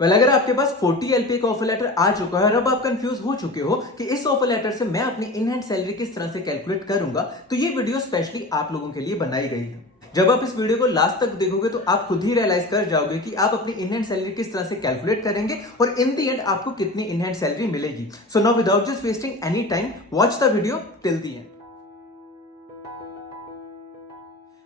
अगर आपके पास 40 एलपीए का ऑफर लेटर आ चुका है और अब आप कंफ्यूज हो चुके हो कि इस ऑफर लेटर से मैं अपनी इन हैंड सैलरी किस तरह से कैलकुलेट करूंगा, तो ये वीडियो स्पेशली आप लोगों के लिए बनाई गई है। जब आप इस वीडियो को लास्ट तक देखोगे तो आप खुद ही रियलाइज कर जाओगे कि आप अपनी इन हैंड सैलरी किस तरह से कैलकुलेट करेंगे और इन दी एंड आपको कितनी इन हैंड सैलरी मिलेगी। So now without just wasting any time, watch the video till the and.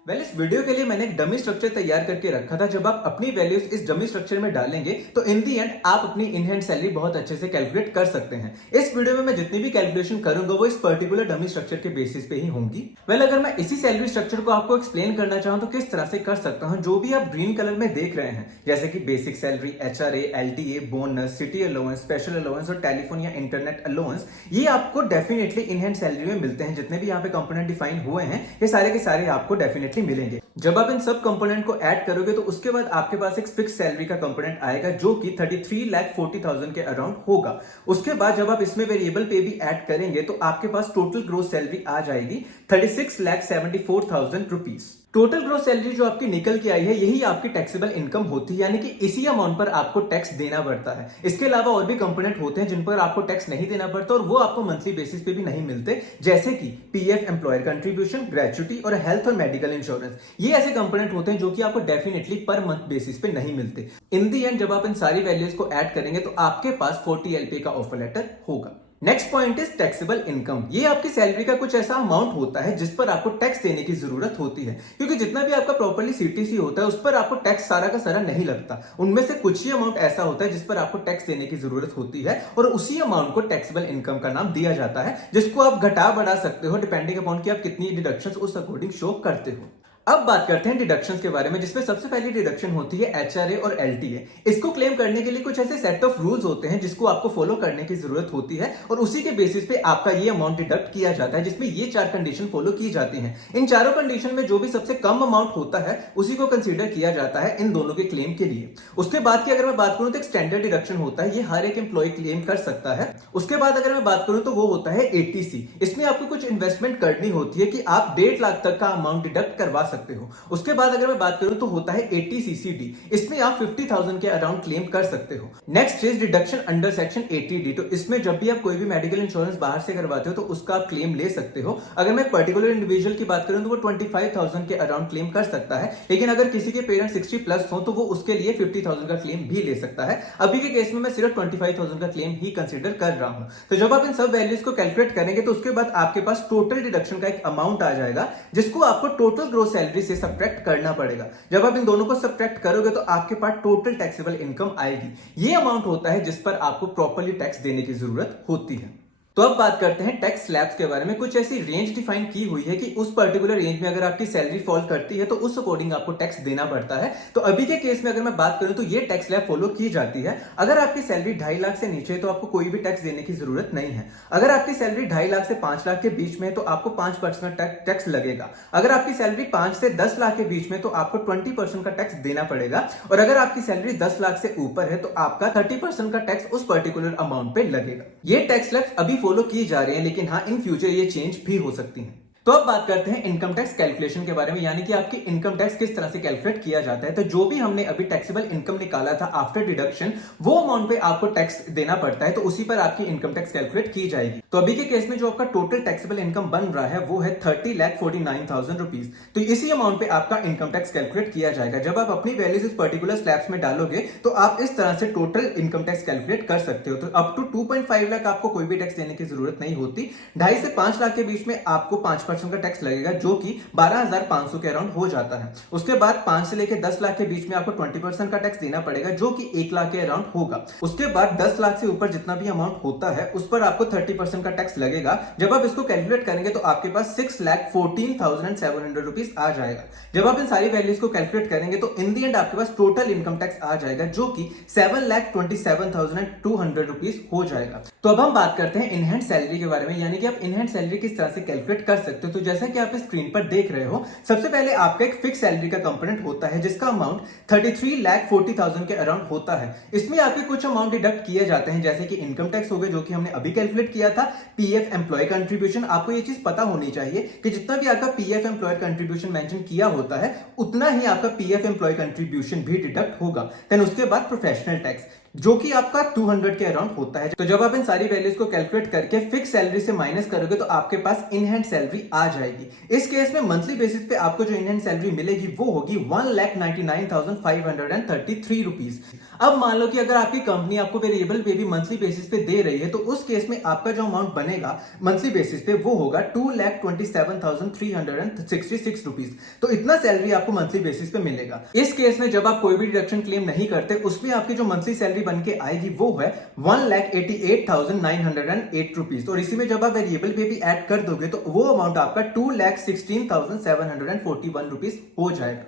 इस वीडियो के लिए मैंने एक डमी स्ट्रक्चर तैयार करके रखा था। जब आप अपनी वैल्यूज इस डमी स्ट्रक्चर में डालेंगे तो इन दी एंड आप अपनी इन हैंड सैलरी बहुत अच्छे से कैलकुलेट कर सकते हैं। इस वीडियो में मैं जितनी भी कैलकुलेशन करूंगा वो इस पर्टिकुलर डमी स्ट्रक्चर के बेसिस पे ही होंगी। अगर मैं इसी सैलरी स्ट्रक्चर को आपको एक्सप्लेन करना चाहूं तो किस तरह से कर सकता हूं, जो भी आप ग्रीन कलर में देख रहे हैं जैसे कि basic salary, HRA, LTA, bonus, city allowance, special allowance और टेलीफोन या इंटरनेट अलाउंस, ये आपको डेफिनेटली इन हैंड सैलरी में मिलते हैं। जितने भी यहाँ पे कंपोनेंट डिफाइन हुए हैं ये सारे के सारे आपको डेफिनेटली मिलेंगे। जब आप इन सब कंपोनेंट को ऐड करोगे तो उसके बाद आपके पास एक फिक्स सैलरी का कंपोनेंट आएगा जो कि 33,40,000 के अराउंड होगा। उसके बाद जब आप इसमें वेरिएबल पे भी ऐड करेंगे तो आपके पास टोटल ग्रोस सैलरी आ जाएगी 36,74,000 रुपीज। टोटल ग्रोस सैलरी जो आपकी निकल के आई है यही आपकी टैक्सेबल इनकम होती है, यानी कि इसी अमाउंट पर आपको टैक्स देना पड़ता है। इसके अलावा और भी कंपोनेंट होते हैं जिन पर आपको टैक्स नहीं देना पड़ता और वो आपको मंथली बेसिस पे भी नहीं मिलते, जैसे कि पीएफ, एम्प्लॉयर कंट्रीब्यूशन, ग्रेच्युटी और हेल्थ और मेडिकल इंश्योरेंस। ये ऐसे कंपोनेंट होते हैं जो कि आपको डेफिनेटली पर मंथ बेसिस पे नहीं मिलते। इन दी एंड जब आप इन सारी वैल्यूज को ऐड करेंगे तो आपके पास 40 एलपीए का ऑफर लेटर होगा। Next point is taxable income. ये आपकी सैलरी का कुछ ऐसा अमाउंट होता है जिस पर आपको टैक्स देने की जरूरत होती है, क्योंकि जितना भी आपका प्रॉपर्ली सीटीसी होता है उस पर आपको टैक्स सारा का सारा नहीं लगता। उनमें से कुछ ही अमाउंट ऐसा होता है जिस पर आपको टैक्स देने की जरूरत होती है और उसी अमाउंट को टैक्सेबल इनकम का नाम दिया जाता है, जिसको आप घटा बढ़ा सकते हो डिपेंडिंग अपॉन कि आप कितनी डिडक्शंस उस अकॉर्डिंग शो करते हो। अब बात करते हैं डिडक्शंस के बारे में, जिसमें सबसे पहली डिडक्शन होती है एचआरए और एलटीए। इसको क्लेम करने के लिए कुछ ऐसे सेट ऑफ रूल्स होते हैं जिसको आपको फॉलो करने की जरूरत होती है और उसी के बेसिस पे आपका ये अमाउंट डिडक्ट किया जाता है, जिसमें ये 4 कंडीशन फॉलो की जाती हैं। इन चारों कंडीशन में जो भी सबसे कम अमाउंट होता है उसी को कंसीडर किया जाता है इन दोनों के क्लेम के लिए। उसके बाद की अगर मैं बात करूं तो एक स्टैंडर्ड डिडक्शन होता है, ये हर एक एम्प्लॉय क्लेम कर सकता है। उसके बाद अगर मैं बात करूं तो वो होता है एटीसी। इसमें आपको कुछ इन्वेस्टमेंट करनी होती है कि आप 1.5 लाख तक का अमाउंट डिडक्ट करवा सकते हो। उसके बाद अगर मैं बात करूं तो होता है 80सीसीडी। इसमें आप 50,000 के अराउंड क्लेम कर सकते हो। Next is deduction under section 80डी। तो इसमें जब भी आप कोई भी मेडिकल इंश्योरेंस बाहर से करवाते हो तो उसका आप क्लेम ले सकते हो। अगर मैं पर्टिकुलर इंडिविजुअल की बात करूं तो वो 25,000 के अराउंड क्लेम कर सकता है, लेकिन अगर किसी के पेरेंट्स 60 प्लस हो तो वो उसके लिए 50,000 का क्लेम भी ले सकता है। अभी के केस में मैं सिर्फ 25,000 का क्लेम ही कंसिडर कर रहा हूं। तो जब आप इन सब वैल्यूज को कैलकुलेट करेंगे तो उसके बाद आपके पास टोटल डिडक्शन का एक अमाउंट आ जाएगा, जिसको आपको टोटल ग्रोस सैलरी से सब्ट्रैक्ट करना पड़ेगा। जब आप इन दोनों को सब्ट्रैक्ट करोगे तो आपके पास टोटल टैक्सेबल इनकम आएगी। ये अमाउंट होता है जिस पर आपको प्रॉपर्ली टैक्स देने की जरूरत होती है। तो अब बात करते हैं टैक्स स्लैब्स के बारे में। कुछ ऐसी रेंज डिफाइन की हुई है कि उस पर्टिकुलर रेंज में अगर आपकी सैलरी फॉल करती है तो उस अकॉर्डिंग आपको टैक्स देना पड़ता है। तो अभी के केस में अगर मैं बात करूं तो ये टैक्स स्लैब फॉलो की जाती है। अगर आपकी सैलरी 2.5 लाख से नीचे है तो आपको कोई भी टैक्स देने की जरूरत नहीं है। अगर आपकी सैलरी 2.5 लाख से 5 लाख के बीच में है तो आपको 5% टैक्स लगेगा। अगर आपकी सैलरी 5 से 10 लाख के बीच में तो आपको 20% का टैक्स देना पड़ेगा और अगर आपकी सैलरी 10 लाख से ऊपर है तो आपका 30% का टैक्स उस पर्टिकुलर अमाउंट पे लगेगा। ये टैक्स स्लैब्स अभी फॉलो किए जा रहे हैं, लेकिन हाँ इन फ्यूचर ये चेंज भी हो सकती हैं। तो अब बात करते हैं इनकम टैक्स कैलकुलेशन के बारे में, यानी कि आपकी इनकम टैक्स किस तरह से कैलकुलेट किया जाता है। तो जो भी हमने अभी टैक्सेबल इनकम निकाला था आफ्टर डिडक्शन, वो अमाउंट पे आपको टैक्स देना पड़ता है, तो उसी पर आपकी इनकम टैक्स कैलकुलेट की जाएगी। तो अभी के केस में जो आपका टोटल टैक्सेबल इनकम बन रहा है वो है 30,49,000 रुपीज। तो इसी अमाउंट पे आपका इनकम टैक्स कैलकुलेट किया जाएगा। जब आप अपनी वैल्यूज इस पर्टिकुलर स्लैब्स में डालोगे तो आप इस तरह से टोटल इनकम टैक्स कैलकुलेट कर सकते हो। तो अप टू 2.5 लाख आपको कोई भी टैक्स देने की जरूरत नहीं होती। 2.5 से 5 लाख के बीच में आपको 5% का टैक्स लगेगा, जो कि 12,500 के अराउंड हो जाता है। उसके बाद 5 से लेकर 10 लाख के बीच में आपको 20% का टैक्स देना पड़ेगा, जो कि 1 लाख के अराउंड होगा। उसके बाद 10 लाख से ऊपर जितना भी अमाउंट होता है उस पर आपको 30% का टैक्स लगेगा। जब आप इसको कैलकुलेट करेंगे तो आपके पास 6,14,700 रुपीज आ जाएगा। जब आप इन सारी वैल्यूज को कैलकुलेट करेंगे तो इन दी एंड आपके पास टोटल इनकम टैक्स आ जाएगा, जो कि 7,27,200 रुपीज हो जाएगा। तो अब हम बात करते हैं इन हैंड सैलरी के बारे में, यानी कि आप इन हैंड सैलरी किस तरह से कैलकुलेट कर सकते सकते हो। तो जैसा कि आप स्क्रीन पर देख रहे हो, सबसे पहले आपका एक फिक्स सैलरी का कंपोनेंट होता है जिसका अमाउंट 33,40,000 के अराउंड होता है। इसमें आपके कुछ अमाउंट डिडक्ट किए जाते हैं, जैसे कि इनकम टैक्स हो गए जो कि हमने अभी कैलकुलेट किया था, पीएफ एम्प्लॉय कंट्रीब्यूशन। आपको ये चीज पता होनी चाहिए कि जितना भी आपका पीएफ एम्प्लॉय कंट्रीब्यूशन मेंशन किया होता है उतना ही आपका पीएफ एम्प्लॉय कंट्रीब्यूशन भी डिडक्ट होगा। देन उसके बाद प्रोफेशनल टैक्स जो कि आपका 200 के अराउंड होता है। तो जब आप इन सारी वैल्यूज को कैलकुलेट करके फिक्स सैलरी से माइनस करोगे तो आपके पास इन हैंड सैलरी आ जाएगी। इस केस में मंथली बेसिस पे आपको जो इन हैंड सैलरी मिलेगी वो होगी 1,99,533 रुपीज। अब मान लो कि अगर आपकी कंपनी आपको वेरिएबल पे भी मंथली बेसिस पे दे रही है तो उस केस में आपका जो अमाउंट बनेगा मंथली बेसिस पे वो होगा 2,27,366 रुपीज। तो इतना सैलरी आपको मंथली बेसिस पे मिलेगा। इस केस में जब आप कोई भी डिडक्शन क्लेम नहीं करते उसमें आपकी जो मंथली सैलरी बन के आएगी वो है 1,88,908 रुपीज। और इसी में जब आप वेरिएबल पे भी ऐड कर दोगे तो वो अमाउंट आपका 2,16,741 रुपीज हो जाएगा।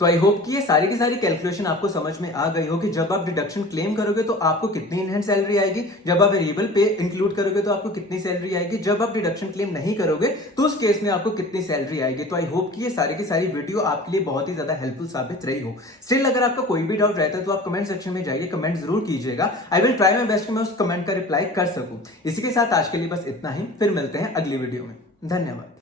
तो आई होप कि ये सारी की सारी कैलकुलेशन आपको समझ में आ गई हो कि जब आप डिडक्शन क्लेम करोगे तो आपको कितनी इन हैंड सैलरी आएगी, जब आप वेरिएबल पे इंक्लूड करोगे तो आपको कितनी सैलरी आएगी, जब आप डिडक्शन क्लेम नहीं करोगे तो उस केस में आपको कितनी सैलरी आएगी। तो आई होप कि ये सारी की सारी वीडियो आपके लिए बहुत ही ज्यादा हेल्पफुल साबित रही हो। स्टिल अगर आपका कोई भी डाउट रहता है तो आप कमेंट सेक्शन में जाइए, कमेंट जरूर कीजिएगा। I will try my best मैं उस कमेंट का रिप्लाई कर सकूं। इसी के साथ आज के लिए बस इतना ही, फिर मिलते हैं अगली वीडियो में। धन्यवाद।